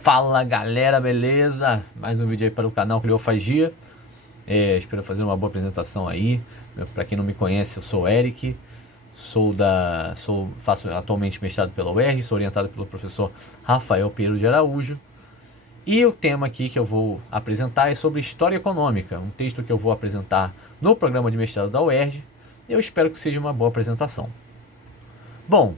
Fala galera, beleza? Mais um vídeo aí para o canal Cleofagia. Espero fazer uma boa apresentação aí. Para quem não me conhece, eu sou o Eric, faço atualmente mestrado pela UERJ, sou orientado pelo professor Rafael Pinheiro de Araújo. E o tema aqui que eu vou apresentar é sobre História Econômica, um texto que eu vou apresentar no programa de mestrado da UERJ. Eu espero que seja uma boa apresentação. Bom,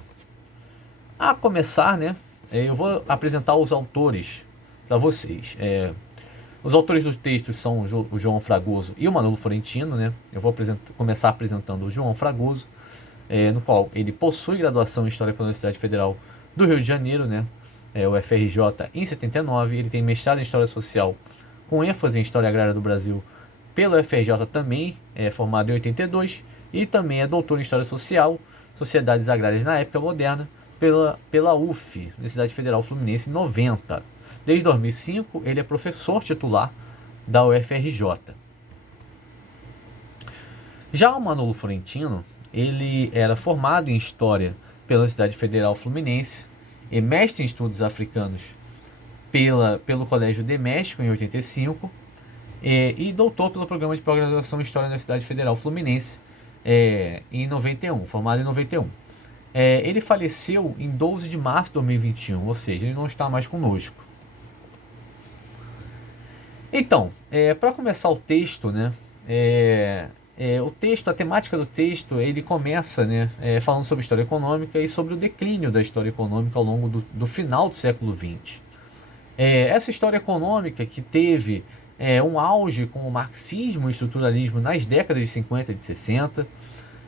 a começar, né, eu vou apresentar os autores para vocês. Os autores dos textos são o João Fragoso e o Manolo Florentino, né? Eu vou começar apresentando o João Fragoso, no qual ele possui graduação em História pela Universidade Federal do Rio de Janeiro, né? O FRJ em 79. Ele tem mestrado em História Social com ênfase em História Agrária do Brasil pelo FRJ também, formado em 82. E também é doutor em História Social, Sociedades Agrárias na Época Moderna, pela UF, Universidade Federal Fluminense, em 90. Desde 2005, ele é professor titular da UFRJ. Já o Manolo Florentino, ele era formado em História pela Universidade Federal Fluminense e mestre em Estudos Africanos pelo Colégio de México, em 85, e doutor pelo Programa de Pós-Graduação em História da Universidade Federal Fluminense, em 91, formado em 91. Ele faleceu em 12 de março de 2021, ou seja, ele não está mais conosco. Então, para começar o texto, né, o texto, a temática do texto, ele começa, né, falando sobre história econômica e sobre o declínio da história econômica ao longo do final do século XX. Essa história econômica que teve um auge com o marxismo e o estruturalismo nas décadas de 50 e de 60,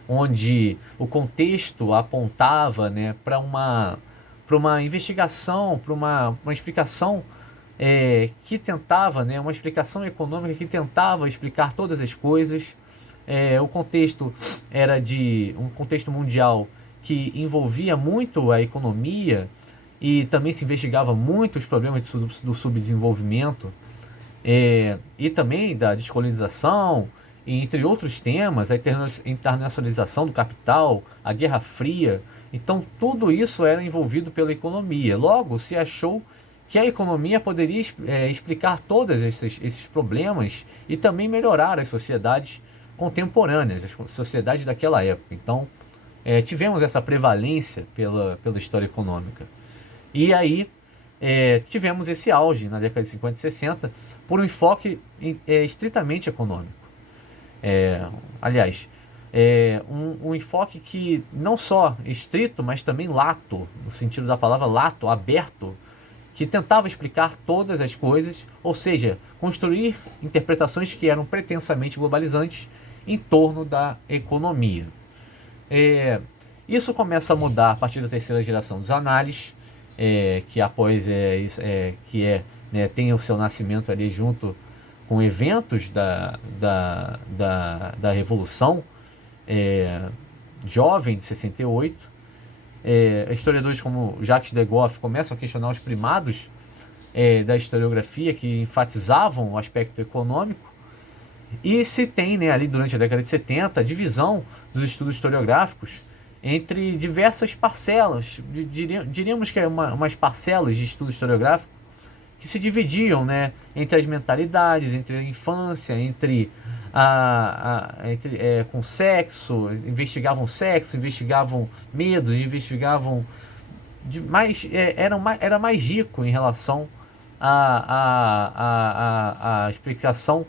onde o contexto apontava, né, para uma investigação, para uma explicação que tentava, né, uma explicação econômica que tentava explicar todas as coisas. O contexto era de um contexto mundial que envolvia muito a economia e também se investigava muito os problemas do subdesenvolvimento, e também da descolonização, entre outros temas, a internacionalização do capital, a Guerra Fria. Então tudo isso era envolvido pela economia. Logo, se achou que a economia poderia explicar todos esses problemas e também melhorar as sociedades contemporâneas, as sociedades daquela época. Então, tivemos essa prevalência pela história econômica. E aí, tivemos esse auge na década de 50 e 60 por um enfoque estritamente econômico. Aliás, um enfoque que não só estrito, mas também lato, no sentido da palavra lato, aberto, que tentava explicar todas as coisas, ou seja, construir interpretações que eram pretensamente globalizantes em torno da economia. Isso começa a mudar a partir da terceira geração dos análises, que após né, tem o seu nascimento ali junto com eventos da Revolução Jovem de 68. Historiadores como Jacques Degoff começam a questionar os primados da historiografia, que enfatizavam o aspecto econômico. E se tem, né, ali durante a década de 70 a divisão dos estudos historiográficos entre diversas parcelas, diríamos que umas parcelas de estudo historiográfico que se dividiam, né, entre as mentalidades, entre a infância, com sexo, investigavam medos, investigavam era mais rico em relação à explicação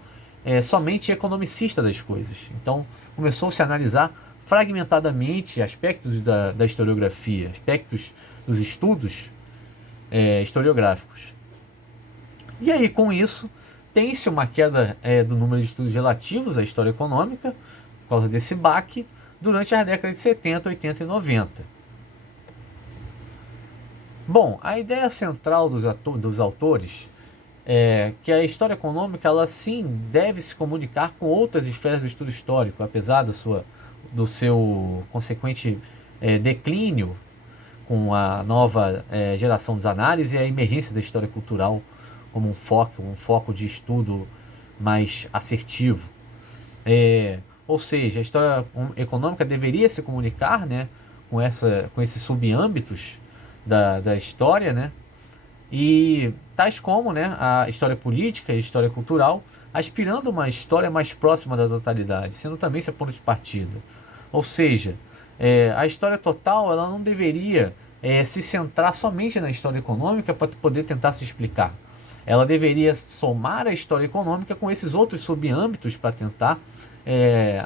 somente economicista das coisas. Então começou-se a analisar fragmentadamente aspectos da historiografia, aspectos dos estudos historiográficos. E aí, com isso, tem-se uma queda do número de estudos relativos à história econômica, por causa desse baque, durante as décadas de 70, 80 e 90. Bom, a ideia central dos autores é que a história econômica, ela sim deve se comunicar com outras esferas do estudo histórico, apesar do seu consequente declínio com a nova geração dos análises e a emergência da história cultural como um foco de estudo mais assertivo. Ou seja, a história econômica deveria se comunicar, né, com esses subâmbitos da história, né, e tais como, né, a história política e a história cultural, aspirando uma história mais próxima da totalidade, sendo também seu ponto de partida. Ou seja, a história total ela não deveria se centrar somente na história econômica para poder tentar se explicar. Ela deveria somar a história econômica com esses outros subâmbitos para tentar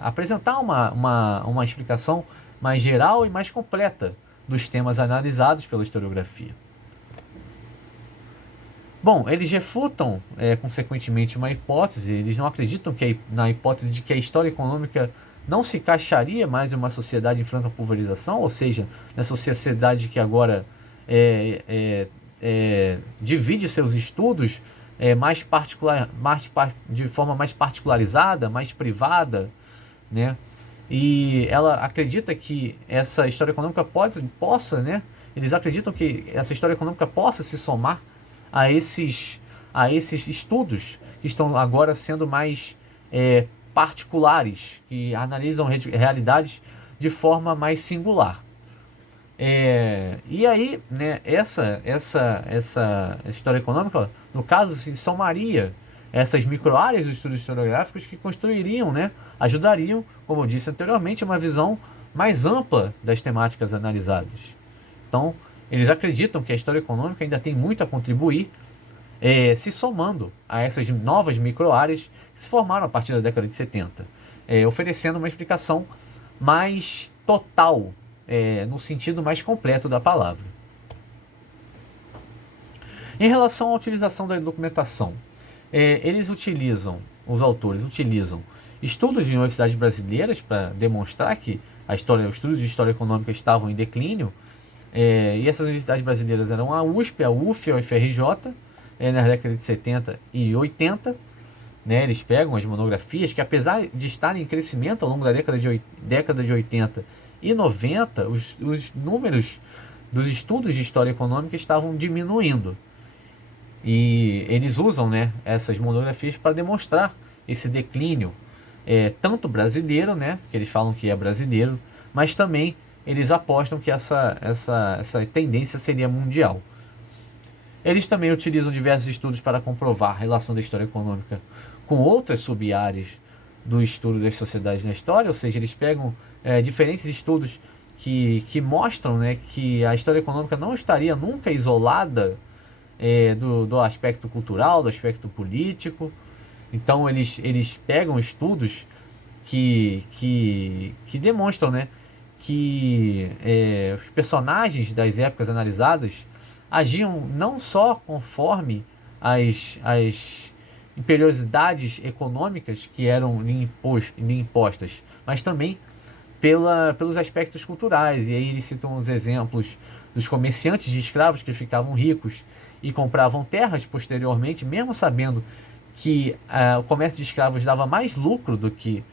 apresentar uma explicação mais geral e mais completa dos temas analisados pela historiografia. Bom, eles refutam, consequentemente, uma hipótese. Eles não acreditam na hipótese de que a história econômica não se encaixaria mais em uma sociedade em franca pulverização, ou seja, nessa sociedade que agora divide seus estudos de forma mais particularizada, mais privada, né? E ela acredita que essa história econômica possa, né? Eles acreditam que essa história econômica possa se somar a esses estudos que estão agora sendo mais particulares, que analisam realidades de forma mais singular. E aí, né, essa história econômica, no caso, se somaria essas microáreas dos estudos historiográficos que construiriam, né, ajudariam, como eu disse anteriormente, uma visão mais ampla das temáticas analisadas. Então, eles acreditam que a história econômica ainda tem muito a contribuir, se somando a essas novas microáreas que se formaram a partir da década de 70, oferecendo uma explicação mais total, no sentido mais completo da palavra. Em relação à utilização da documentação, os autores utilizam estudos de universidades brasileiras para demonstrar que os estudos de história econômica estavam em declínio, e essas universidades brasileiras eram a USP, a UF, a UFRJ, nas décadas de 70 e 80. Né, eles pegam as monografias que, apesar de estarem em crescimento ao longo da década de 80 e 90, os números dos estudos de história econômica estavam diminuindo. E eles usam, né, essas monografias para demonstrar esse declínio, tanto brasileiro, né, que eles falam que é brasileiro, mas também eles apostam que essa tendência seria mundial. Eles também utilizam diversos estudos para comprovar a relação da história econômica com outras sub-áreas do estudo das sociedades na história, ou seja, eles pegam diferentes estudos que mostram, né, que a história econômica não estaria nunca isolada do aspecto cultural, do aspecto político. Então eles pegam estudos que demonstram, né, que os personagens das épocas analisadas agiam não só conforme as imperiosidades econômicas que eram lhe impostas, mas também pelos aspectos culturais. E aí eles citam os exemplos dos comerciantes de escravos que ficavam ricos e compravam terras posteriormente, mesmo sabendo que o comércio de escravos dava mais lucro do que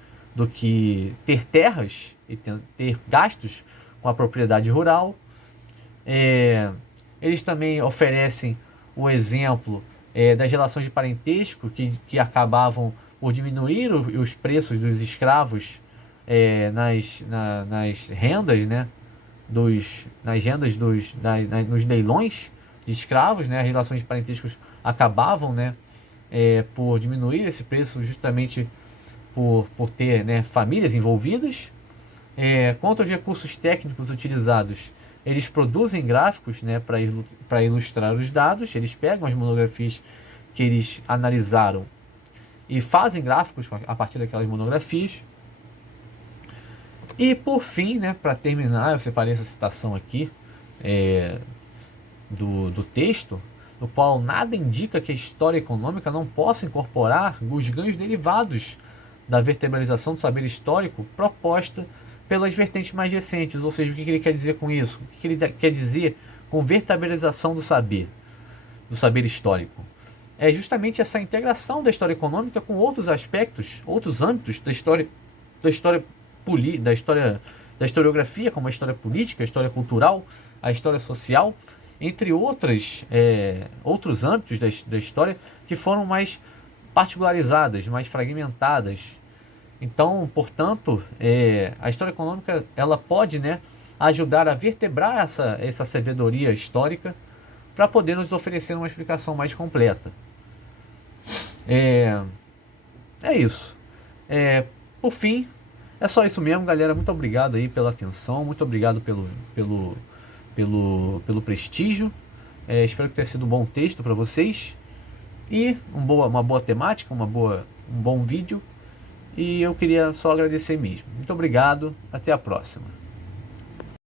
ter terras e ter gastos com a propriedade rural. Eles também oferecem o exemplo das relações de parentesco que acabavam por diminuir os preços dos escravos nas rendas, né, nos leilões de escravos, né, as relações de parentescos acabavam, né, por diminuir esse preço justamente por ter, né, famílias envolvidas. Quanto aos recursos técnicos utilizados, eles produzem gráficos, né, para ilustrar os dados. Eles pegam as monografias que eles analisaram e fazem gráficos a partir daquelas monografias. E por fim, né, para terminar, eu separei essa citação aqui do texto, no qual nada indica que a história econômica não possa incorporar os ganhos derivados da vertebralização do saber histórico proposta pelas vertentes mais recentes. Ou seja, o que ele quer dizer com isso? O que ele quer dizer com vertebralização do saber histórico? É justamente essa integração da história econômica com outros aspectos, outros âmbitos da historiografia, como a história política, a história cultural, a história social, entre outros âmbitos da história que foram mais particularizadas, mais fragmentadas. Então, portanto, a história econômica ela pode, né, ajudar a vertebrar essa sabedoria histórica para poder nos oferecer uma explicação mais completa. É isso. Por fim, é só isso mesmo, galera. Muito obrigado aí pela atenção, muito obrigado pelo prestígio. Espero que tenha sido um bom texto para vocês e uma boa temática, um bom vídeo. E eu queria só agradecer mesmo. Muito obrigado, até a próxima.